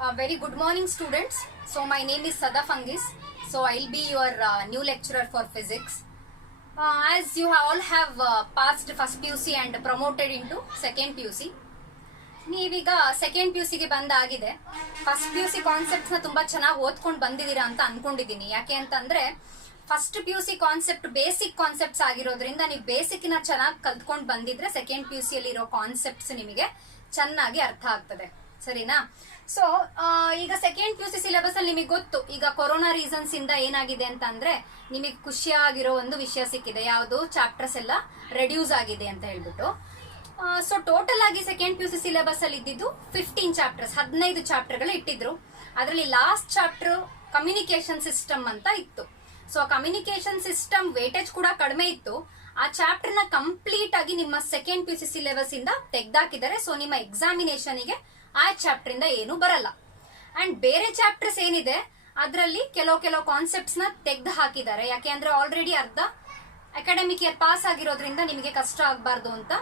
Very good morning, students. So my name is Sada Fungis. So I'll be your new lecturer for physics. As you all have passed first PUC and promoted into second PUC. ನೀವೀಗ second P you ಸಿಗೆ ಬಂದಾಗಿದೆ. First P U C ಕಾನ್ಸೆಪ್ಟ್ಸ್ನ ತುಂಬಾ ಚೆನ್ನಾಗಿ ಓದ್ಕೊಂಡು ಬಂದಿದ್ದೀರಾ ಅಂತ ಅನ್ಕೊಂಡಿದ್ದೀನಿ. ಯಾಕೆ ಅಂತಂದ್ರೆ first P U C concept basic concepts ಆಗಿರೋದ್ರಿಂದ ನೀವು ಬೇಸಿಕ್ನ ಚೆನ್ನಾಗಿ ಕಲ್ತ್ಕೊಂಡು ಬಂದಿದ್ರೆ ಸೆಕೆಂಡ್ ಪಿ ಯು ಸಿಯಲ್ಲಿ ಇರೋ ಕಾನ್ಸೆಪ್ಟ್ಸ್ ನಿಮಗೆ ಚೆನ್ನಾಗಿ ಅರ್ಥ ಆಗ್ತದೆ. ಸರಿನಾ? ಸೊ ಈಗ second P U C syllabus ಅಲ್ಲಿ ನಿಮಗೆ ಗೊತ್ತು, ಈಗ ಕೊರೋನಾ ರೀಸನ್ಸ್ ಇಂದ ಏನಾಗಿದೆ ಅಂತ ಅಂದ್ರೆ ನಿಮಗೆ ಖುಷಿಯಾಗಿರೋ ಒಂದು ವಿಷಯ ಸಿಕ್ಕಿದೆ. ಯಾವುದು? ಚಾಪ್ಟರ್ಸ್ ಎಲ್ಲ ರೆಡ್ಯೂಸ್ ಆಗಿದೆ ಅಂತ ಹೇಳ್ಬಿಟ್ಟು. ಸೊ ಟೋಟಲ್ ಆಗಿ second P U C syllabus ಅಲ್ಲಿ ಇದ್ದಿದ್ದು 15 ಚಾಪ್ಟರ್ಸ್, 15 ಚಾಪ್ಟರ್ಗಳು ಇಟ್ಟಿದ್ರು. ಅದರಲ್ಲಿ ಲಾಸ್ಟ್ ಚಾಪ್ಟರ್ ಕಮ್ಯುನಿಕೇಶನ್ ಸಿಸ್ಟಮ್ ಅಂತ ಇತ್ತು. ಸೊ ಕಮ್ಯುನಿಕೇಶನ್ ಸಿಸ್ಟಮ್ ವೇಟೇಜ್ ಕೂಡ ಕಡಿಮೆ ಇತ್ತು. ಆ ಚಾಪ್ಟರ್ ನ ಕಂಪ್ಲೀಟ್ ಆಗಿ ನಿಮ್ಮ second P U C syllabus ಇಂದ ತೆಗ್ದಾಕಿದ್ದಾರೆ. ಸೊ ನಿಮ್ಮ ಎಕ್ಸಾಮಿನೇಷನ್ ಗೆ ಆ ಚಾಪ್ಟರ್ ಇಂದ ಏನು ಬರಲ್ಲ. ಅಂಡ್ ಬೇರೆ ಚಾಪ್ಟರ್ಸ್ ಏನಿದೆ ಅದರಲ್ಲಿ ಕೆಲವು ಕಾನ್ಸೆಪ್ಟ್ಸ್ ನ ತೆಗ್ದು ಹಾಕಿದ್ದಾರೆ. ಯಾಕೆ ಅಂದ್ರೆ ಆಲ್ರೆಡಿ ಅರ್ಧ ಅಕಾಡೆಮಿಕ್ ಇಯರ್ ಪಾಸ್ ಆಗಿರೋದ್ರಿಂದ ನಿಮಗೆ ಕಷ್ಟ ಆಗಬಾರ್ದು ಅಂತ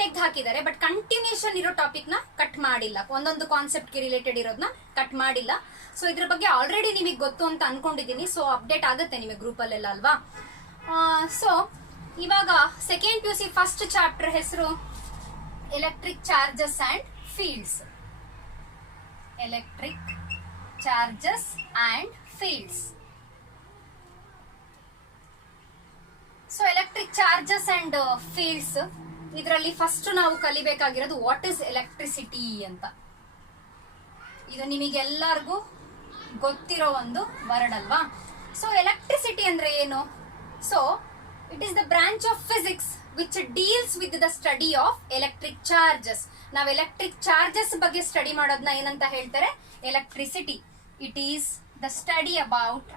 ತೆಗ್ದು ಹಾಕಿದ್ದಾರೆ. ಬಟ್ ಕಂಟಿನ್ಯೂಷನ್ ಇರೋ ಟಾಪಿಕ್ ನ ಕಟ್ ಮಾಡಿಲ್ಲ, ಒಂದೊಂದು ಕಾನ್ಸೆಪ್ಟ್ ಗೆ ರಿಲೇಟೆಡ್ ಇರೋದನ್ನ ಕಟ್ ಮಾಡಿಲ್ಲ. ಸೊ ಇದ್ರ ಬಗ್ಗೆ ಆಲ್ರೆಡಿ ನಿಮಗೆ ಗೊತ್ತು ಅಂತ ಅನ್ಕೊಂಡಿದೀನಿ. ಸೊ ಅಪ್ಡೇಟ್ ಆಗುತ್ತೆ ನಿಮಗೆ ಗ್ರೂಪ್ ಅಲ್ಲೆಲ್ಲ ಅಲ್ವಾ? ಸೊ ಇವಾಗ second P U C first chapter ಹೆಸರು electric charges and fields. Electric charges and fields. So electric charges and fields ಇದರಲ್ಲಿ ಫಸ್ಟ್ ನಾವು ಕಲಿಬೇಕಾಗಿರೋದು ವಾಟ್ ಇಸ್ ಎಲೆಕ್ಟ್ರಿಸಿಟಿ ಅಂತ. ಇದು ನಿಮಗೆಲ್ಲರಿಗೂ ಗೊತ್ತಿರೋ ಒಂದು ವರ್ಡ್ ಅಲ್ವಾ? ಸೊ ಎಲೆಕ್ಟ್ರಿಸಿಟಿ ಅಂದ್ರೆ ಏನು? So it is the branch of physics which deals with the study of electric charges. ನಾವು ಎಲೆಕ್ಟ್ರಿಕ್ ಚಾರ್ಜಸ್ ಬಗ್ಗೆ ಸ್ಟಡಿ ಮಾಡೋದನ್ನ ಏನಂತ ಹೇಳ್ತಾರೆ? Electricity. It is the study about,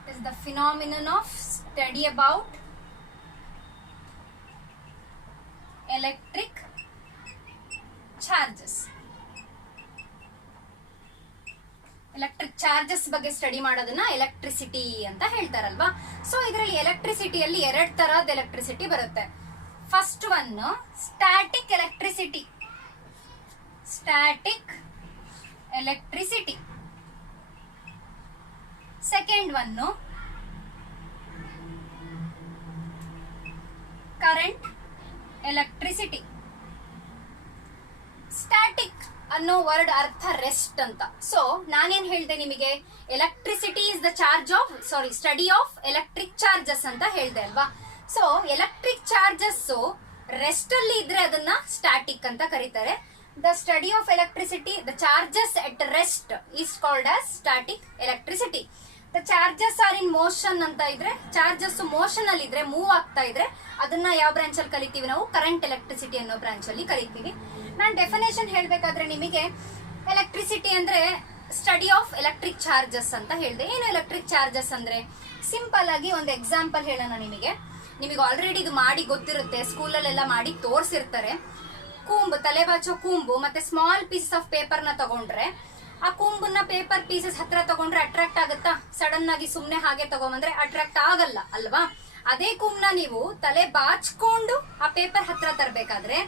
it is the phenomenon of study about electric charges. Electric charges ಬಗ್ಗೆ study ಮಾಡೋದನ್ನ electricity ಅಂತ ಹೇಳ್ತಾರಲ್ವಾ? So ಇದರಲ್ಲಿ ಎಲೆಕ್ಟ್ರಿಸಿಟಿಯಲ್ಲಿ 2 ತರಹದ ಎಲೆಕ್ಟ್ರಿಸಿಟಿ ಬರುತ್ತೆ. First one static electricity. Static electricity. Second one current electricity. Static ಅನ್ನೋ word ಅರ್ಥ rest ಅಂತ. So ನಾನೇನ್ ಹೇಳ್ದೆ ನಿಮಗೆ? Electricity is the study of electric charges ಅಂತ ಹೇಳ್ದೆ ಅಲ್ವಾ? ಸೊ ಎಲೆಕ್ಟ್ರಿಕ್ ಚಾರ್ಜಸ್ ರೆಸ್ಟ್ ಅಲ್ಲಿ ಇದ್ರೆ ಅದನ್ನ ಸ್ಟ್ಯಾಟಿಕ್ ಅಂತ ಕರೀತಾರೆ. The study of electricity, the charges at rest is called as static electricity. The charges are in motion ಅಂತ ಇದ್ರೆ, ಚಾರ್ಜಸ್ ಮೋಷನ್ ಅಲ್ಲಿ ಇದ್ರೆ, ಮೂವ್ ಆಗ್ತಾ ಇದ್ರೆ ಅದನ್ನ ಯಾವ ಬ್ರಾಂಚ್ ಅಲ್ಲಿ ಕರಿತೀವಿ ನಾವು? ಕರೆಂಟ್ ಎಲೆಕ್ಟ್ರಿಸಿಟಿ ಅನ್ನೋ ಬ್ರಾಂಚ್ ಅಲ್ಲಿ ಕರಿತೀವಿ. ನಾನು ಡೆಫಿನೇಷನ್ ಹೇಳ್ಬೇಕಾದ್ರೆ ನಿಮಗೆ ಎಲೆಕ್ಟ್ರಿಸಿಟಿ ಅಂದ್ರೆ ಸ್ಟಡಿ ಆಫ್ ಎಲೆಕ್ಟ್ರಿಕ್ ಚಾರ್ಜಸ್ ಅಂತ ಹೇಳಿದೆ. ಏನು ಎಲೆಕ್ಟ್ರಿಕ್ ಚಾರ್ಜಸ್ ಅಂದ್ರೆ? ಸಿಂಪಲ್ ಆಗಿ ಒಂದು ಎಕ್ಸಾಂಪಲ್ ಹೇಳೋಣ ನಿಮಗೆ ಆಲ್ರೆಡಿ ಇದು ಮಾಡಿ ಗೊತ್ತಿರುತ್ತೆ, ಸ್ಕೂಲಲ್ಲೆಲ್ಲ ಮಾಡಿ ತೋರಿಸಿರ್ತಾರೆ. ಕೂಂಬು, ತಲೆ ಬಾಚೋ ಕೂಂಬು ಮತ್ತೆ ಸ್ಮಾಲ್ ಪೀಸಸ್ ಆಫ್ ಪೇಪರ್ ನ ತಗೊಂಡ್ರೆ, ಆ ಕೂಂಬನ್ನ ಪೇಪರ್ ಪೀಸಸ್ ಹತ್ರ ತಗೊಂಡ್ರೆ ಅಟ್ರಾಕ್ಟ್ ಆಗುತ್ತಾ? ಸಡನ್ ಆಗಿ ಸುಮ್ನೆ ಹಾಗೆ ತಗೊಂಡ್ರೆ ಅಟ್ರಾಕ್ಟ್ ಆಗಲ್ಲ ಅಲ್ವಾ? ಅದೇ ಕೂಂಬ್ನ ನೀವು ತಲೆ ಬಾಚ್ಕೊಂಡು ಆ ಪೇಪರ್ ಹತ್ರ ತರಬೇಕಾದ್ರೆ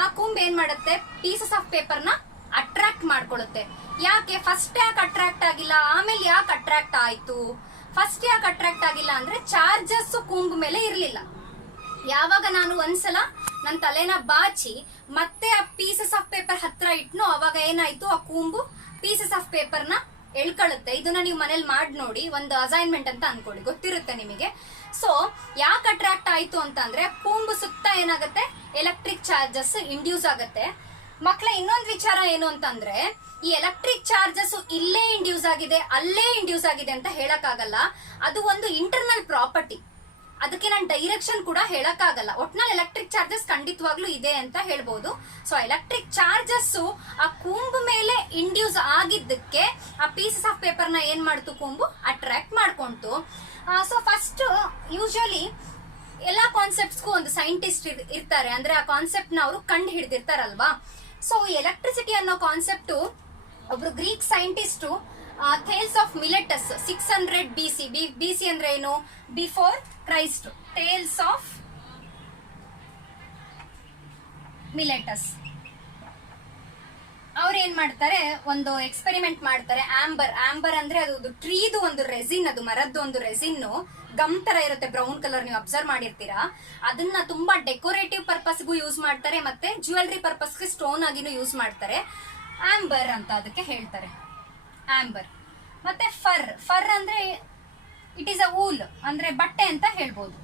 ಆ ಕೂಂಬ್ ಏನ್ ಮಾಡುತ್ತೆ? ಪೀಸಸ್ ಆಫ್ ಪೇಪರ್ ನ ಅಟ್ರಾಕ್ಟ್ ಮಾಡ್ಕೊಳ್ಳುತ್ತೆ. ಯಾಕೆ? ಫಸ್ಟ್ ಯಾಕೆ ಅಟ್ರಾಕ್ಟ್ ಆಗಿಲ್ಲ, ಆಮೇಲೆ ಯಾಕೆ ಅಟ್ರಾಕ್ಟ್ ಆಯ್ತು? ಫಸ್ಟ್ ಯಾಕೆ ಅಟ್ರಾಕ್ಟ್ ಆಗಿಲ್ಲ ಅಂದ್ರೆ ಚಾರ್ಜಸ್ ಕೂಂಬ್ ಮೇಲೆ ಇರ್ಲಿಲ್ಲ. ಯಾವಾಗ ನಾನು ಒಂದ್ಸಲ ನನ್ನ ತಲೆನ ಬಾಚಿ ಮತ್ತೆ ಆ ಪೀಸಸ್ ಆಫ್ ಪೇಪರ್ ಹತ್ರ ಇಟ್ನೋ ಅವಾಗ ಏನಾಯ್ತು? ಆ ಕೂಂಬು ಪೀಸಸ್ ಆಫ್ ಪೇಪರ್ ನ ಎಳ್ಕೊಳ್ಳುತ್ತೆ. ಇದನ್ನ ನೀವು ಮನೇಲಿ ಮಾಡಿ ನೋಡಿ, ಒಂದು ಅಸೈನ್ಮೆಂಟ್ ಅಂತ ಅನ್ಕೊಳ್ಳಿ, ಗೊತ್ತಿರುತ್ತೆ ನಿಮಗೆ. ಸೊ ಯಾಕೆ ಅಟ್ರಾಕ್ಟ್ ಆಯ್ತು ಅಂತಂದ್ರೆ ಕೂಂಬು ಸುತ್ತ ಏನಾಗುತ್ತೆ? ಎಲೆಕ್ಟ್ರಿಕ್ ಚಾರ್ಜಸ್ ಇಂಡ್ಯೂಸ್ ಆಗುತ್ತೆ. ಮಕ್ಕಳ ಇನ್ನೊಂದು ವಿಚಾರ ಏನು ಅಂತಂದ್ರೆ, ಈ ಎಲೆಕ್ಟ್ರಿಕ್ ಚಾರ್ಜಸ್ ಇಲ್ಲೇ ಇಂಡ್ಯೂಸ್ ಆಗಿದೆ, ಅಲ್ಲೇ ಇಂಡ್ಯೂಸ್ ಆಗಿದೆ ಅಂತ ಹೇಳಕ್ ಆಗಲ್ಲ. ಅದು ಒಂದು ಇಂಟರ್ನಲ್ ಪ್ರಾಪರ್ಟಿ. ಅದಕ್ಕೆ ನಾನು ಡೈರೆಕ್ಷನ್ ಕೂಡ ಹೇಳಕ್ಕಾಗಲ್ಲ. ಒಟ್ನಲ್ಲಿ ಎಲೆಕ್ಟ್ರಿಕ್ ಚಾರ್ಜಸ್ ಖಂಡಿತವಾಗ್ಲೂ ಇದೆ ಅಂತ ಹೇಳ್ಬೋದು. ಸೊ ಎಲೆಕ್ಟ್ರಿಕ್ ಚಾರ್ಜಸ್ ಆ ಕೂಂಬು ಮೇಲೆ ಇಂಡ್ಯೂಸ್ ಆಗಿದ್ದಕ್ಕೆ ಆ ಪೀಸಸ್ ಆಫ್ ಪೇಪರ್ ನ ಏನ್ ಮಾಡ್ತು? ಕೂಂಬು ಅಟ್ರಾಕ್ಟ್ ಮಾಡ್ಕೊಂತು. ಸೊ ಫಸ್ಟ್ ಯೂಶಲಿ ಎಲ್ಲಾ ಕಾನ್ಸೆಪ್ಟ್ಸ್ಗೂ ಒಂದು ಸೈಂಟಿಸ್ಟ್ ಇರ್ತಾರೆ, ಅಂದ್ರೆ ಆ ಕಾನ್ಸೆಪ್ಟ್ ನ ಅವರು ಕಂಡು ಹಿಡಿದಿರ್ತಾರಲ್ವಾ? ಸೊ ಎಲೆಕ್ಟ್ರಿಸಿಟಿ ಅನ್ನೋ ಕಾನ್ಸೆಪ್ಟ್ ಒಬ್ರು Greek scientist Thales of Miletus 600 BC. BC ಅಂದ್ರೆ ಏನು? Before Christ. Thales of Miletus. ಅವ್ರು ಏನ್ ಮಾಡ್ತಾರೆ, ಒಂದು ಎಕ್ಸ್ಪೆರಿಮೆಂಟ್ ಮಾಡ್ತಾರೆ. ಆಂಬರ್ ಅಂದ್ರೆ ಅದು ಟ್ರೀದು ಒಂದು ರೆಸಿನ್, ಅದು ಮರದ್ದು ಒಂದು ರೆಸಿನ್, ಗಮ್ ತರ ಇರುತ್ತೆ, ಬ್ರೌನ್ ಕಲರ್, ನೀವು ಅಬ್ಸರ್ವ್ ಮಾಡಿರ್ತೀರಾ. ಅದನ್ನ ತುಂಬಾ ಡೆಕೋರೇಟಿವ್ ಪರ್ಪಸ್ಗೂ ಯೂಸ್ ಮಾಡ್ತಾರೆ, ಮತ್ತೆ ಜ್ಯುವೆಲ್ರಿ ಪರ್ಪಸ್ಗೆ ಸ್ಟೋನ್ ಆಗಿನೂ ಯೂಸ್ ಮಾಡ್ತಾರೆ. ಆಂಬರ್ ಅಂತ ಅದಕ್ಕೆ ಹೇಳ್ತಾರೆ, ಆಂಬರ್. ಮತ್ತೆ ಫರ್ ಅಂದ್ರೆ ಇಟ್ ಈಸ್ ಅ ವೂಲ್, ಅಂದ್ರೆ ಬಟ್ಟೆ ಅಂತ ಹೇಳ್ಬೋದು.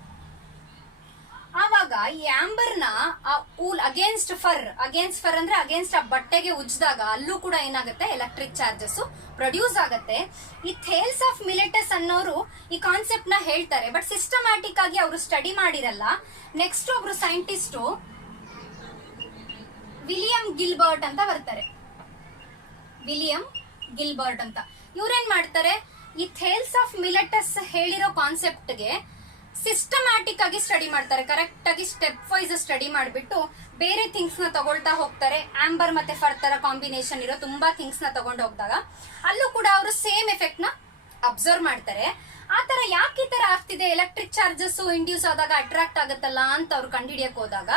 ಆವಾಗ ಈ ಆಂಬರ್ನ ಆ ವೂಲ್ ಅಗೇನ್ಸ್ಟ್ ಫರ್ ಅಂದ್ರೆ ಅಗೇನ್ಸ್ಟ್ ಆ ಬಟ್ಟೆಗೆ ಉಜ್ಜಿದಾಗ ಅಲ್ಲೂ ಕೂಡ ಏನಾಗುತ್ತೆ, ಎಲೆಕ್ಟ್ರಿಕ್ ಚಾರ್ಜಸ್ ಪ್ರೊಡ್ಯೂಸ್ ಆಗುತ್ತೆ. ಈ ಥೇಲ್ಸ್ ಆಫ್ ಮಿಲೆಟಸ್ ಅನ್ನೋರು ಈ ಕಾನ್ಸೆಪ್ಟ್ ನ ಹೇಳ್ತಾರೆ, ಬಟ್ ಸಿಸ್ಟಮ್ಯಾಟಿಕ್ ಆಗಿ ಅವರು ಸ್ಟಡಿ ಮಾಡಿರಲ್ಲ. ನೆಕ್ಸ್ಟ್ ಒಬ್ರು ಸೈಂಟಿಸ್ಟ್ ವಿಲಿಯಂ ಗಿಲ್ಬರ್ಟ್ ಅಂತ ಬರ್ತಾರೆ, ವಿಲಿಯಂ ಗಿಲ್ಬರ್ಟ್ ಅಂತ. ಇವ್ರೇನ್ ಮಾಡ್ತಾರೆ, ಈ ಥೇಲ್ಸ್ ಆಫ್ ಮಿಲೆಟಸ್ ಹೇಳಿರೋ ಕಾನ್ಸೆಪ್ಟ್ಗೆ ಸಿಸ್ಟಮ್ಯಾಟಿಕ್ ಆಗಿ ಸ್ಟಡಿ ಮಾಡ್ತಾರೆ, ಕರೆಕ್ಟ್ ಆಗಿ ಸ್ಟೆಪ್ ವೈಸ್ ಸ್ಟಡಿ ಮಾಡಿಬಿಟ್ಟು ಬೇರೆ ಥಿಂಗ್ಸ್ ನ ತಗೊಳ್ತಾ ಹೋಗ್ತಾರೆ. ಆಂಬರ್ ಮತ್ತೆ ಫರ್ ತರ ಕಾಂಬಿನೇಷನ್ ಇರೋ ತುಂಬಾ ಥಿಂಗ್ಸ್ ನ ತಗೊಂಡು ಹೋಗ್ದಾಗ ಅಲ್ಲೂ ಕೂಡ ಅವರು ಸೇಮ್ ಎಫೆಕ್ಟ್ ನ ಅಬ್ಸರ್ವ್ ಮಾಡ್ತಾರೆ. ಆತರ ಯಾಕೆ ಈ ತರ ಆಗ್ತಿದೆ, ಎಲೆಕ್ಟ್ರಿಕ್ ಚಾರ್ಜಸ್ ಇಂಡ್ಯೂಸ್ ಆದಾಗ ಅಟ್ರಾಕ್ಟ್ ಆಗುತ್ತಲ್ಲ ಅಂತ ಅವ್ರು ಕಂಡುಹಿಡಿಯಕ್ ಹೋದಾಗ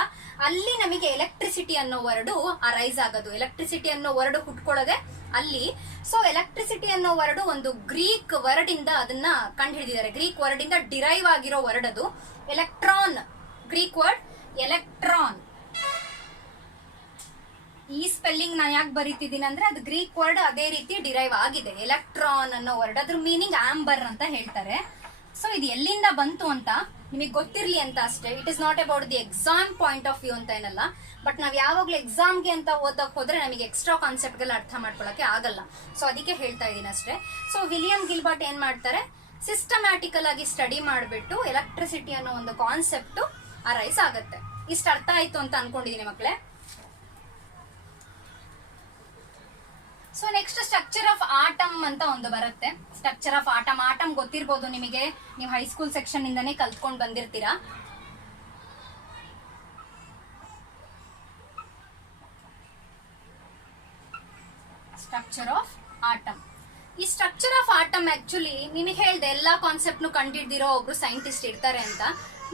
ಅಲ್ಲಿ ನಮಗೆ ಎಲೆಕ್ಟ್ರಿಸಿಟಿ ಅನ್ನೋ ವರ್ಡ್ ಅರೈಸ್ ಆಗೋದು. ಎಲೆಕ್ಟ್ರಿಸಿಟಿ ಅನ್ನೋ ವರ್ಡ್ ಹುಟ್ಕೊಳ್ಳೋದೆ ಅಲ್ಲಿ. ಸೊ ಎಲೆಕ್ಟ್ರಿಸಿಟಿ ಅನ್ನೋ ವರ್ಡ್ ಒಂದು ಗ್ರೀಕ್ ವರ್ಡ್ ಇಂದ ಅದನ್ನ ಕಂಡುಹಿಡಿದಿದ್ದಾರೆ, ಗ್ರೀಕ್ ವರ್ಡ್ ಇಂದ ಡಿರೈವ್ ಆಗಿರೋ ವರ್ಡ್ ಅದು. Electron, Greek word electron. ಈ ಸ್ಪೆಲ್ಲಿಂಗ್ ನಾನು ಯಾಕೆ ಬರೀತಿದ್ದೀನಿ ಅಂದ್ರೆ ಅದು ಗ್ರೀಕ್ ವರ್ಡ್ ಅದೇ ರೀತಿ ಡಿರೈವ್ ಆಗಿದೆ, ಎಲೆಕ್ಟ್ರಾನ್ ಅನ್ನೋ ವರ್ಡ್. ಅದ್ರ ಮೀನಿಂಗ್ ಆಂಬರ್ ಅಂತ ಹೇಳ್ತಾರೆ. ಸೊ ಇದು ಎಲ್ಲಿಂದ ಬಂತು ಅಂತ ನಿಮಗೆ ಗೊತ್ತಿರ್ಲಿ ಅಂತ ಅಷ್ಟೇ. It is not about the exam point of view ಅಂತ ಏನಲ್ಲ, ಬಟ್ ನಾವ್ ಯಾವಾಗ್ಲೂ ಎಕ್ಸಾಮ್ಗೆ ಅಂತ ಓದಕ್ ಹೋದ್ರೆ ನಮಗೆ ಎಕ್ಸ್ಟ್ರಾ ಕಾನ್ಸೆಪ್ಟ್ ಗೆಲ್ಲ ಅರ್ಥ ಮಾಡ್ಕೊಳಕ್ಕೆ ಆಗಲ್ಲ. ಸೊ ಅದಕ್ಕೆ ಹೇಳ್ತಾ ಇದೀನಿ ಅಷ್ಟೇ. ಸೊ ವಿಲಿಯಂ ಗಿಲ್ಬರ್ಟ್ ಏನ್ ಮಾಡ್ತಾರೆ, ಸಿಸ್ಟಮ್ಯಾಟಿಕಲ್ ಆಗಿ ಸ್ಟಡಿ ಮಾಡ್ಬಿಟ್ಟು ಎಲೆಕ್ಟ್ರಿಸಿಟಿ ಅನ್ನೋ ಒಂದು ಕಾನ್ಸೆಪ್ಟ್ ಅರೈಸ್ ಆಗತ್ತೆ. ಇಷ್ಟ ಅರ್ಥ ಆಯ್ತು ಅಂತ ಅನ್ಕೊಂಡಿದೀನಿ ಮಕ್ಳೇ. So next structure of atom ಅಂತ ಒಂದು ಬರುತ್ತೆ. ಸ್ಟ್ರಕ್ಚರ್ ಆಫ್ ಆಟಮ್ ಗೊತ್ತಿರ್ಬೋದು ನಿಮಗೆ, ನೀವು ಹೈಸ್ಕೂಲ್ ಸೆಕ್ಷನ್ ಇಂದಾನೇ ಕಲ್ತ್ಕೊಂಡು ಬಂದಿರ್ತೀರಾ. Structure of atom. ಈ ಸ್ಟ್ರಕ್ಚರ್ ಆಫ್ ಆಟಮ್ ಆಕ್ಚುಲಿ ನಿಮಗೆ ಹೇಳ್ದೆ ಎಲ್ಲಾ ಕಾನ್ಸೆಪ್ಟ್ ನು ಕಂಡಿಡ್ದಿರೋ ಒಬ್ರು ಸೈಂಟಿಸ್ಟ್ ಇರ್ತಾರೆ ಅಂತ.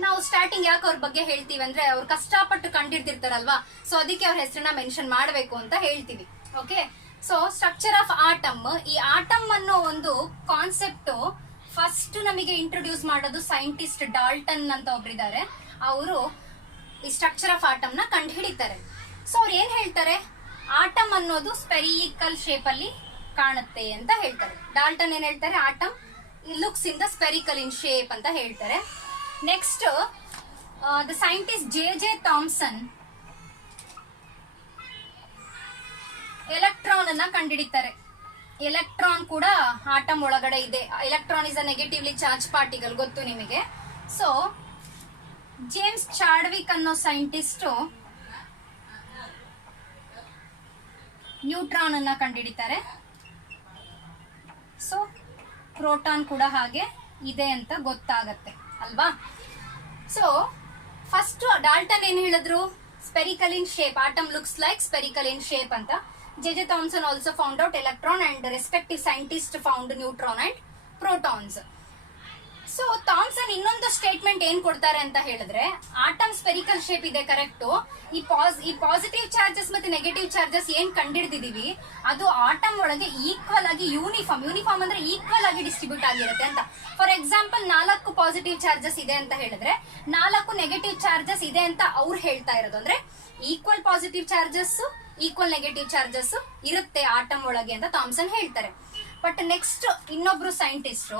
ನಾವು ಸ್ಟಾರ್ಟಿಂಗ್ ಯಾಕೆ ಅವ್ರ ಬಗ್ಗೆ ಹೇಳ್ತೀವಿ ಅಂದ್ರೆ ಅವ್ರು ಕಷ್ಟಪಟ್ಟು ಕಂಡಿಡ್ದಿರ್ತಾರಲ್ವಾ, ಸೊ ಅದಕ್ಕೆ ಅವ್ರ ಹೆಸರನ್ನ ಮೆನ್ಷನ್ ಮಾಡಬೇಕು ಅಂತ ಹೇಳ್ತೀವಿ. Okay, so structure of atom. ಈ ಆಟಮ್ ಅನ್ನೋ ಒಂದು ಕಾನ್ಸೆಪ್ಟ್ ಫಸ್ಟ್ ನಮಗೆ ಇಂಟ್ರೊಡ್ಯೂಸ್ ಮಾಡೋದು ಸೈಂಟಿಸ್ಟ್ ಡಾಲ್ಟನ್ ಅಂತ ಒಬ್ರಿದ್ದಾರೆ. ಅವರು ಈ ಸ್ಟ್ರಕ್ಚರ್ ಆಫ್ ಆಟಮ್ ನ ಕಂಡು ಹಿಡಿತಾರೆ. ಸೊ ಅವ್ರು ಏನ್ ಹೇಳ್ತಾರೆ, ಆಟಮ್ ಅನ್ನೋದು ಸ್ಪೆರಿಕಲ್ ಶೇಪ್ ಅಲ್ಲಿ ಕಾಣುತ್ತೆ ಅಂತ ಹೇಳ್ತಾರೆ. ಡಾಲ್ಟನ್ ಏನ್ ಹೇಳ್ತಾರೆ, atom looks in the spherical in shape ಅಂತ ಹೇಳ್ತಾರೆ. Next the scientist J Thomson electron ಅನ್ನ ಕಂಡುಹಿಡಿತಾರೆ. ಎಲೆಕ್ಟ್ರಾನ್ ಕೂಡ ಆಟಮ್ ಒಳಗಡೆ ಇದೆ. Electron is a negatively charge particle, ಗೊತ್ತು ನಿಮಗೆ. ಸೊ ಜೇಮ್ಸ್ ಚಾಡ್ವಿಕ್ ಅನ್ನೋ ಸೈಂಟಿಸ್ಟ್ ನ್ಯೂಟ್ರಾನ್ ಅನ್ನ ಕಂಡುಹಿಡಿತಾರೆ. ಸೊ ಪ್ರೋಟಾನ್ ಕೂಡ ಹಾಗೆ ಇದೆ ಅಂತ ಗೊತ್ತಾಗತ್ತೆ ಅಲ್ವಾ. ಸೊ ಫಸ್ಟ್ ಡಾಲ್ಟನ್ ಏನ್ ಹೇಳಿದ್ರು, spherical in shape, atom looks like spherical in shape ಅಂತ. J.J. Thomson also found out electron and respective scientists found neutron and protons. So Thomson ಇನ್ನೊಂದು ಸ್ಟೇಟ್ಮೆಂಟ್ ಏನ್ ಕೊಡ್ತಾರೆ ಅಂತ ಹೇಳಿದ್ರೆ, ಆಟಮ್ ಸ್ಪೆರಿಕಲ್ ಶೇಪ್ ಇದೆ correct, ಈ ಪಾಸಿಟಿವ್ ಚಾರ್ಜಸ್ ಮತ್ತೆ negative charges ಏನ್ ಕಂಡಿಡ್ದಿದೀವಿ ಅದು ಆಟಮ್ ಒಳಗೆ ಈಕ್ವಲ್ ಆಗಿ ಯೂನಿಫಾರ್ಮ್ ಅಂದ್ರೆ ಈಕ್ವಲ್ ಆಗಿ ಡಿಸ್ಟ್ರಿಬ್ಯೂಟ್ ಆಗಿರುತ್ತೆ ಅಂತ. ಫಾರ್ ಎಕ್ಸಾಂಪಲ್ 4 ಪಾಸಿಟಿವ್ ಚಾರ್ಜಸ್ ಇದೆ ಅಂತ ಹೇಳಿದ್ರೆ 4 ನೆಗೆಟಿವ್ ಚಾರ್ಜಸ್ ಇದೆ ಅಂತ ಅವ್ರು ಹೇಳ್ತಾ ಇರೋದು. ಅಂದ್ರೆ equal positive charges equal negative charges ಇರುತ್ತೆ ಆಟಮ್ ಒಳಗೆ ಅಂತ ಥಾಮ್ಸನ್ ಹೇಳ್ತಾರೆ. ಬಟ್ ನೆಕ್ಸ್ಟ್ ಇನ್ನೊಬ್ರು ಸೈಂಟಿಸ್ಟ್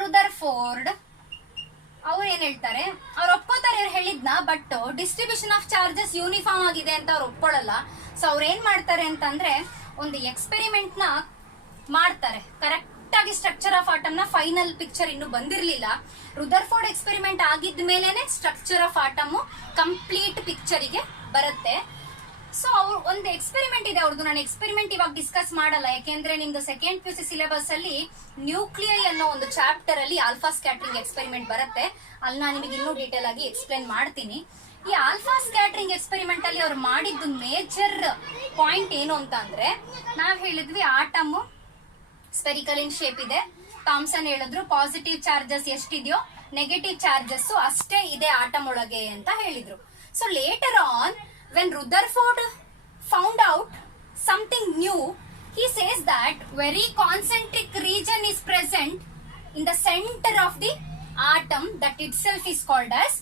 ರುದರ್ಫೋರ್ಡ್ ಅವ್ರು ಏನ್ ಹೇಳ್ತಾರೆ, ಅವ್ರು ಒಪ್ಕೋತಾರೆ ಹೇಳಿದ್ನ, but distribution of charges uniform ಆಗಿದೆ ಅಂತ ಅವ್ರು ಒಪ್ಕೊಳ್ಳಲ್ಲ. ಸೊ ಅವ್ರು ಏನ್ ಮಾಡ್ತಾರೆ ಅಂತಂದ್ರೆ ಒಂದು ಎಕ್ಸ್ಪೆರಿಮೆಂಟ್ ನ ಮಾಡ್ತಾರೆ. ಕರೆಕ್ಟ್ ಆಗಿ ಸ್ಟ್ರಕ್ಚರ್ ಆಫ್ ಆಟಮ್ ನ ಫೈನಲ್ ಪಿಕ್ಚರ್ ಇನ್ನು ಬಂದಿರ್ಲಿಲ್ಲ. ರುದರ್ಫೋರ್ಡ್ ಎಕ್ಸ್ಪೆರಿಮೆಂಟ್ ಆಗಿದ ಮೇಲೆನೆ ಸ್ಟ್ರಕ್ಚರ್ ಆಫ್ ಆಟಮ್ ಕಂಪ್ಲೀಟ್ ಪಿಕ್ಚರಿಗೆ ಬರುತ್ತೆ. ಸೊ ಅವ್ರು ಒಂದು ಎಕ್ಸ್ಪೆರಿಮೆಂಟ್ ಇದೆ ಅವ್ರದ್ದು. ನಾನು ಎಕ್ಸ್ಪೆರಿಮೆಂಟ್ ಇವಾಗ ಡಿಸ್ಕಸ್ ಮಾಡಲ್ಲ, ಯಾಕೆಂದ್ರೆ ನಿಮ್ದು ಸೆಕೆಂಡ್ PUC ಸಿಲೆಬಸ್ ಅಲ್ಲಿ ನ್ಯೂಕ್ಲಿಯೈ ಅನ್ನೋ ಒಂದು ಚಾಪ್ಟರ್ ಅಲ್ಲಿ ಆಲ್ಫಾ ಸ್ಕ್ಯಾಟರಿಂಗ್ ಎಕ್ಸ್ಪೆರಿಮೆಂಟ್ ಬರುತ್ತೆ. ಅಲ್ಲಿ ನಾನು ನಿಮಗೆ ಇನ್ನೂ ಡೀಟೇಲ್ ಆಗಿ ಎಕ್ಸ್ಪ್ಲೇನ್ ಮಾಡ್ತೀನಿ. ಈ ಆಲ್ಫಾ ಸ್ಕ್ಯಾಟರಿಂಗ್ ಎಕ್ಸ್ಪೆರಿಮೆಂಟ್ ಅಲ್ಲಿ ಅವ್ರು ಮಾಡಿದ್ದು ಮೇಜರ್ ಪಾಯಿಂಟ್ ಏನು ಅಂತ ಅಂದ್ರೆ, ನಾವ್ ಹೇಳಿದ್ವಿ ಆಟಮ್ ಸ್ಪೆರಿಕಲ್ ಇನ್ ಶೇಪ್ ಇದೆ. ಥಾಮ್ಸನ್ ಹೇಳಿದ್ರು ಪಾಸಿಟಿವ್ ಚಾರ್ಜಸ್ ಎಷ್ಟಿದೆಯೋ ನೆಗೆಟಿವ್ ಚಾರ್ಜಸ್ ಅಷ್ಟೇ ಇದೆ ಆಟಮ್ ಒಳಗೆ ಅಂತ ಹೇಳಿದ್ರು. So later on when Rutherford found out something new. He says that very concentric region is present in the center of the atom, that itself is called as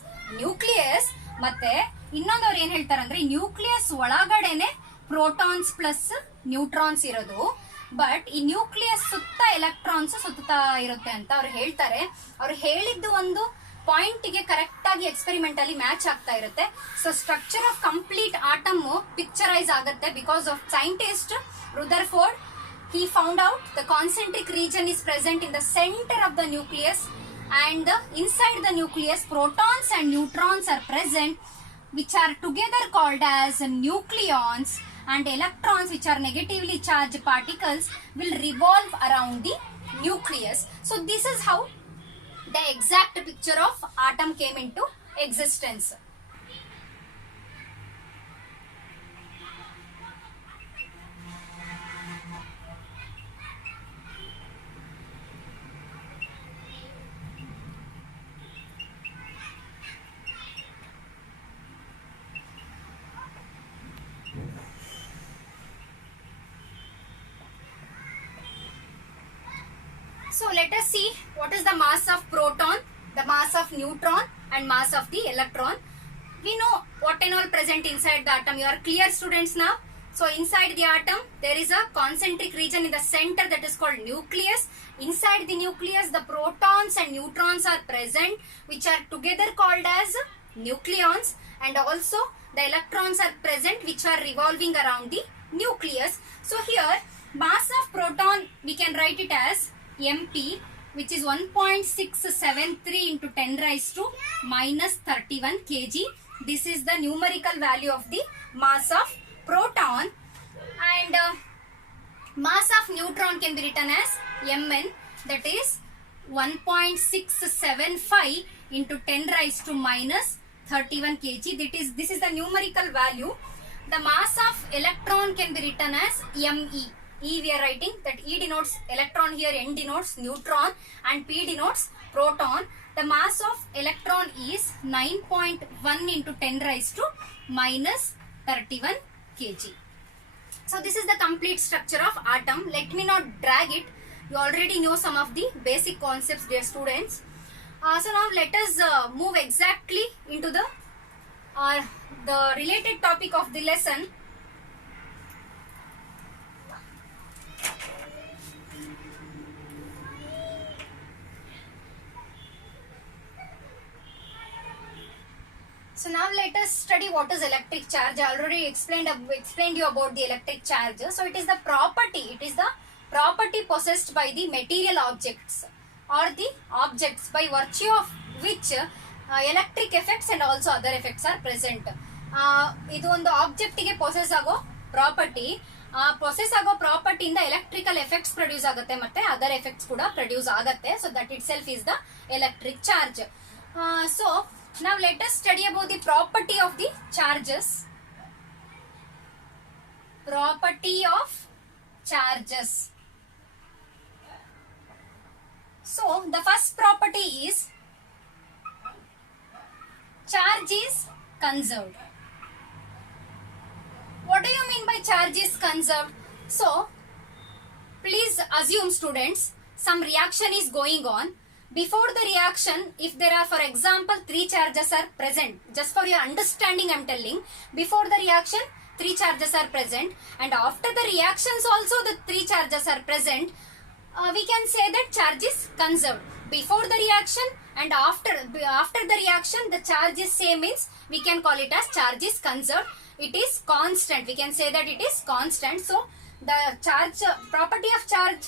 nucleus. ಮತ್ತೆ ಇನ್ನೊಂದು ಅವ್ರು ಏನ್ ಹೇಳ್ತಾರೆ ಅಂದ್ರೆ ನ್ಯೂಕ್ಲಿಯಸ್ ಒಳಗಡೆನೆ ಪ್ರೋಟಾನ್ಸ್ ಪ್ಲಸ್ ನ್ಯೂಟ್ರಾನ್ಸ್ ಇರೋದು, but ಈ nucleus ಸುತ್ತ ಎಲೆಕ್ಟ್ರಾನ್ಸ್ ಸುತ್ತಾ ಇರುತ್ತೆ ಅಂತ ಅವ್ರು ಹೇಳ್ತಾರೆ. ಅವ್ರು ಹೇಳಿದ್ದು ಒಂದು ಪಾಯಿಂಟ್ ಗೆ ಕರೆಕ್ಟ್ ಆಗಿ ಎಕ್ಸ್ಪೆರಿಮೆಂಟ್ ಅಲ್ಲಿ ಮ್ಯಾಚ್ ಆಗ್ತಾ ಇರುತ್ತೆ. So structure of complete atom picturise ಆಗುತ್ತೆ because of scientist Rutherford. He found out the concentric region is present in the center of the nucleus, and inside the nucleus protons and neutrons are present, which are together called as nucleons, and electrons, which are negatively charged particles, will revolve around the nucleus. So this is how the exact picture of atom came into existence. So let us see what is the mass of proton, the mass of neutron, and mass of the electron. We know what and all present inside the atom. You are clear, students, now? So inside the atom there is a concentric region in the center that is called nucleus. Inside the nucleus the protons and neutrons are present, which are together called as nucleons, and also the electrons are present, which are revolving around the nucleus. So here mass of proton we can write it as MP, which is 1.673 into 10 raised to minus 31 kg. This is the numerical value of the mass of proton. And mass of neutron can be written as Mn, that is 1.675 into 10 raised to minus 31 kg. This is the numerical value. The mass of electron can be written as Me. E we are writing that E denotes electron, here N denotes neutron, and P denotes proton. The mass of electron is 9.1 into 10 raised to minus 31 kg. So this is the complete structure of atom. Let me not drag it. You already know some of the basic concepts, dear students. So now let us move exactly into the related topic of the lesson. So now let us study what is electric charge. I already explained you about the electric charge. So it is the property possessed by the material objects or the objects by virtue of which electric effects and also other effects are present. ಇದು ಒಂದು object ಗೆ possess ಆಗೋ property. Possess ಆಗೋ property ಇಂದ electrical effects produce ಆಗುತ್ತೆ ಮತ್ತೆ other effects ಕೂಡ produce ಆಗುತ್ತೆ. So that it self is the electric charge. So now let us study about the property of the charges. Property of charges. So the first property is charge is conserved. What do you mean by charge is conserved? So please assume, students, some reaction is going on. Before the reaction, if there are, for example, 3 charges are present, just for your understanding I am telling, before the reaction 3 charges are present, and after the reactions also the 3 charges are present, we can say that charge is conserved. Before the reaction and after the reaction the charge is same, means we can call it as charge is conserved. It is constant, we can say that it is constant. So the charge property of charge,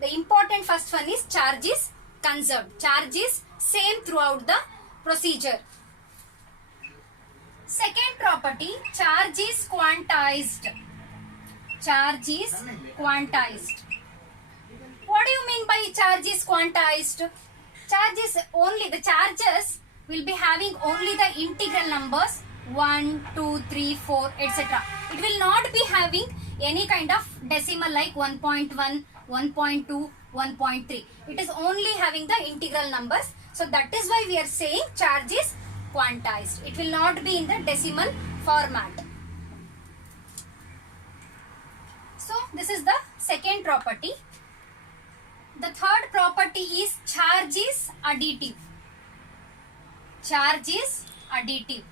the important first one is charge is conserved. Charge is same throughout the procedure. Second property, charge is quantized. Charge is quantized. What do you mean by charge is quantized? Charge is only, the charges will be having only the integral numbers 1, 2, 3, 4, etc. It will not be having any kind of decimal like 1.1, 1.2, 1.3. It is only having the integral numbers. So that is why we are saying charge is quantized. It will not be in the decimal format. this is the second property. The third property is charge is additive. Charge is additive.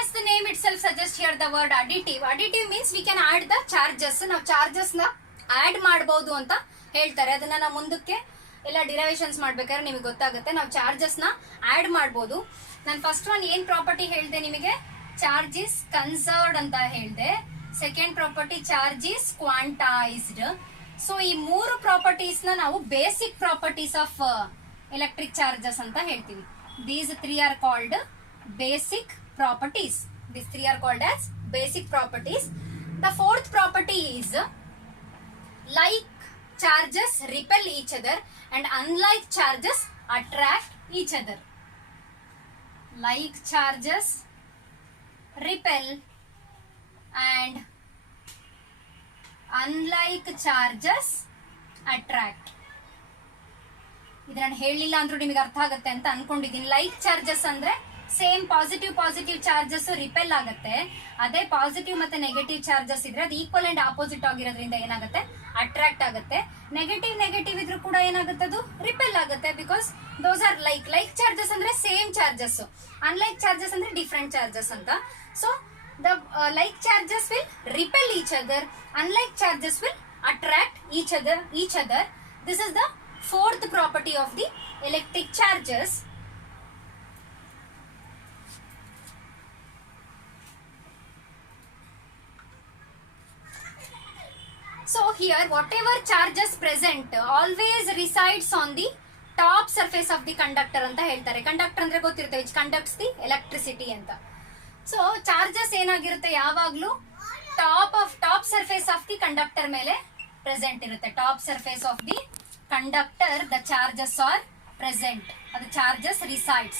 As the name itself suggests here, the word additive. Additive means we can add the charges. ನಾವು charges ನ add ಮಾಡಬಹುದು ಅಂತ ಹೇಳ್ತಾರೆ. ಅದನ್ನ ನಾವು ಮುಂದಕ್ಕೆ ಎಲ್ಲ derivations ಮಾಡ್ಬೇಕಾದ್ರೆ ನಿಮಗೆ ಗೊತ್ತಾಗುತ್ತೆ. ನಾವು ಚಾರ್ಜಸ್ ನ ಆಡ್ ಮಾಡಬಹುದು. ನಾನು ಫಸ್ಟ್ ಒನ್ ಏನ್ ಪ್ರಾಪರ್ಟಿ ಹೇಳಿದೆ ನಿಮಗೆ? ಚಾರ್ಜ್ ಇಸ್ ಕನ್ಸರ್ವ್ಡ್ ಅಂತ ಹೇಳಿದೆ. Second property charge is quantised. So ಈ ಮೂರು ಪ್ರಾಪರ್ಟೀಸ್ ನ ನಾವು basic properties of electric charges ಅಂತ ಹೇಳ್ತೀವಿ. These three are called basic properties. These three are called as basic properties. The fourth property is like charges repel each other and unlike charges attract each other. Like charges repel and unlike charges attract. ಇದನ್ನ ಹೇಳಿಲ್ಲ ಅಂದ್ರೂ ನಿಮಗೆ ಅರ್ಥ ಆಗುತ್ತೆ ಅಂತ ಅನ್ಕೊಂಡಿದ್ದೀನಿ. Like charges ಅಂದ್ರೆ same positive charges repel ಆಗುತ್ತೆ. ಅದೇ ಪಾಸಿಟಿವ್ ಮತ್ತೆ ನೆಗೆಟಿವ್ ಚಾರ್ಜಸ್ ಇದ್ರೆ ಅದು ಈಕ್ವಲ್ ಅಂಡ್ ಆಪೋಸಿಟ್ ಆಗಿರೋದ್ರಿಂದ ಏನಾಗುತ್ತೆ? ಅಟ್ರಾಕ್ಟ್ ಆಗುತ್ತೆ. ನೆಗೆಟಿವ್ ಇದ್ರೂ ಕೂಡ ಏನಾಗುತ್ತೆ? ಅದು ರಿಪೆಲ್ ಆಗುತ್ತೆ. Because those are like charges ಅಂದ್ರೆ ಸೇಮ್ ಚಾರ್ಜಸ್, ಅನ್ಲೈಕ್ ಚಾರ್ಜಸ್ ಅಂದ್ರೆ ಡಿಫ್ರೆಂಟ್ ಚಾರ್ಜಸ್ ಅಂತ. So the like charges will repel each other, unlike charges will attract each other. This is the fourth property of the electric charges. So here whatever charges present always resides on the top surface of the conductor ಅಂತ ಹೇಳ್ತಾರೆ. Conductor ಅಂದ್ರೆ ಗೊತ್ತಿರುತ್ತೆ, which conducts the electricity ಅಂತ. So charges ಏನಾಗಿರುತ್ತೆ? ಯಾವಾಗ್ಲೂ top surface of the conductor ಮೇಲೆ present ಇರುತ್ತೆ. Top surface of the conductor the charges are present. The charges resides.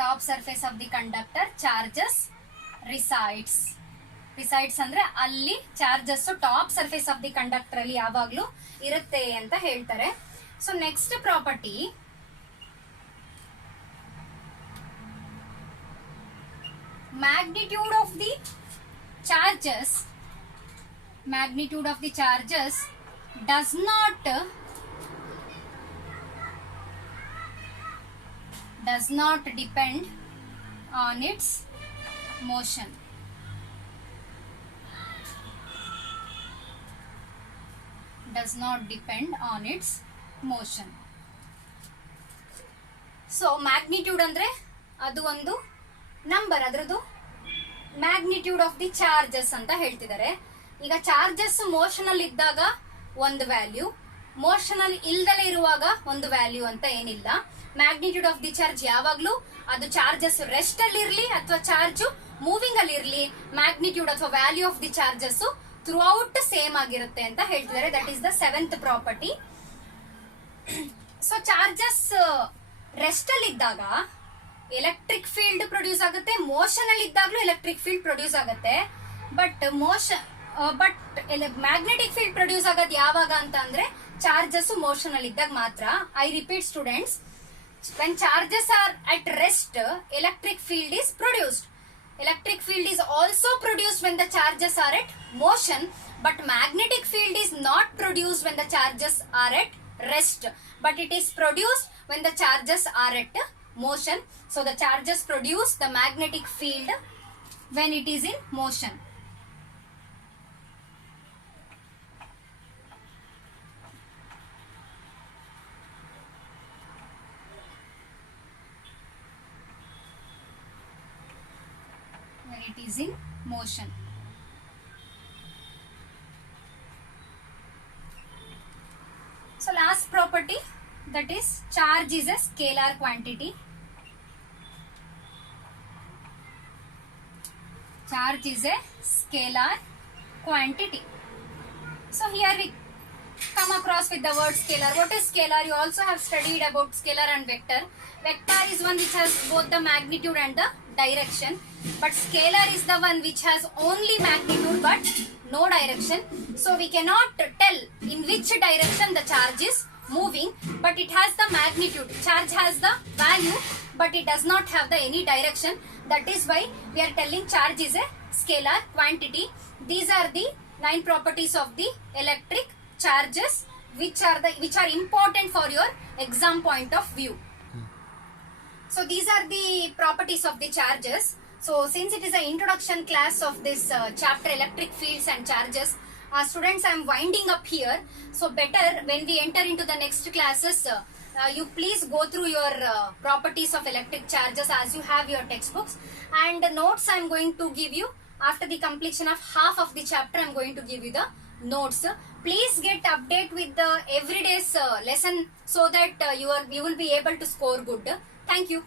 Top surface of the conductor charges resides. Resides ಅಂದ್ರೆ ಅಲ್ಲಿ charges top surface of the conductor ಅಲ್ಲಿ ಯಾವಾಗ್ಲೂ ಇರುತ್ತೆ ಅಂತ ಹೇಳ್ತಾರೆ. So next property magnitude of the charges does not depend on its motion. Does not depend on its motion. So magnitude ಅಂದ್ರೆ ಅದು ಒಂದು ನಂಬರ್, ಅದರದ್ದು ಮ್ಯಾಗ್ನಿಟ್ಯೂಡ್ ಆಫ್ ದಿ ಚಾರ್ಜಸ್ ಅಂತ ಹೇಳ್ತಿದ್ದಾರೆ. ಈಗ ಚಾರ್ಜಸ್ ಮೋಷನ್ ಅಲ್ಲಿ ಇದ್ದಾಗ ಒಂದು ವ್ಯಾಲ್ಯೂ, ಮೋಷನ್ ಅಲ್ಲಿ ಇಲ್ದಲೇ ಇರುವಾಗ ಒಂದು ವ್ಯಾಲ್ಯೂ ಅಂತ ಏನಿಲ್ಲ. ಮ್ಯಾಗ್ನಿಟ್ಯೂಡ್ ಆಫ್ ದಿ ಚಾರ್ಜ್ ಯಾವಾಗ್ಲೂ ಅದು ಚಾರ್ಜಸ್ ರೆಸ್ಟ್ ಅಲ್ಲಿ ಇರ್ಲಿ ಅಥವಾ ಚಾರ್ಜ್ ಮೂವಿಂಗ್ ಅಲ್ಲಿ ಇರ್ಲಿ, ಮ್ಯಾಗ್ನಿಟ್ಯೂಡ್ ಅಥವಾ value of the charges throughout same ಆಗಿರುತ್ತೆ ಅಂತ ಹೇಳ್ತಿದ್ದಾರೆ. That is the seventh property. So charges rest ಅಲ್ಲಿ ಇದ್ದಾಗ ಎಲೆಕ್ಟ್ರಿಕ್ ಫೀಲ್ಡ್ ಪ್ರೊಡ್ಯೂಸ್ ಆಗುತ್ತೆ, ಮೋಷನ್ ಅಲ್ಲಿ ಇದ್ದಾಗ್ಲೂ ಎಲೆಕ್ಟ್ರಿಕ್ ಫೀಲ್ಡ್ ಪ್ರೊಡ್ಯೂಸ್ ಆಗುತ್ತೆ. ಬಟ್ ಮ್ಯಾಗ್ನೆಟಿಕ್ ಫೀಲ್ಡ್ ಪ್ರೊಡ್ಯೂಸ್ ಆಗೋದು ಯಾವಾಗ ಅಂತ ಅಂದ್ರೆ ಚಾರ್ಜಸ್ ಮೋಷನ್ ಅಲ್ಲಿ ಇದ್ದಾಗ ಮಾತ್ರ. I repeat students, when charges are at rest electric field is produced. Electric field is also produced when the charges are at motion, but magnetic field is not produced when the charges are at rest, but it is produced when the charges are at motion. So the charges produce the magnetic field when it is in motion. When it is in motion. So last property, that is charge is a scalar quantity. Charge is a scalar quantity. So here we come across with the word scalar. What is scalar? You also have studied about scalar and vector. Vector is one which has both the magnitude and the direction, but scalar is the one which has only magnitude but no direction. So we cannot tell in which direction the charge is moving, but it has the magnitude. Charge has the value but it does not have the any direction. That is why we are telling charge is a scalar quantity. These are the 9 properties of the electric charges which are important for your exam point of view. So these are the properties of the charges. So since it is an introduction class of this chapter electric fields and charges, students, I am winding up here. So better when we enter into the next classes, you please go through your properties of electric charges as you have your textbooks, and the notes I am going to give you after the completion of half of the chapter. I am going to give you the notes. Please get update with the everyday's lesson so that you will be able to score good. Thank you.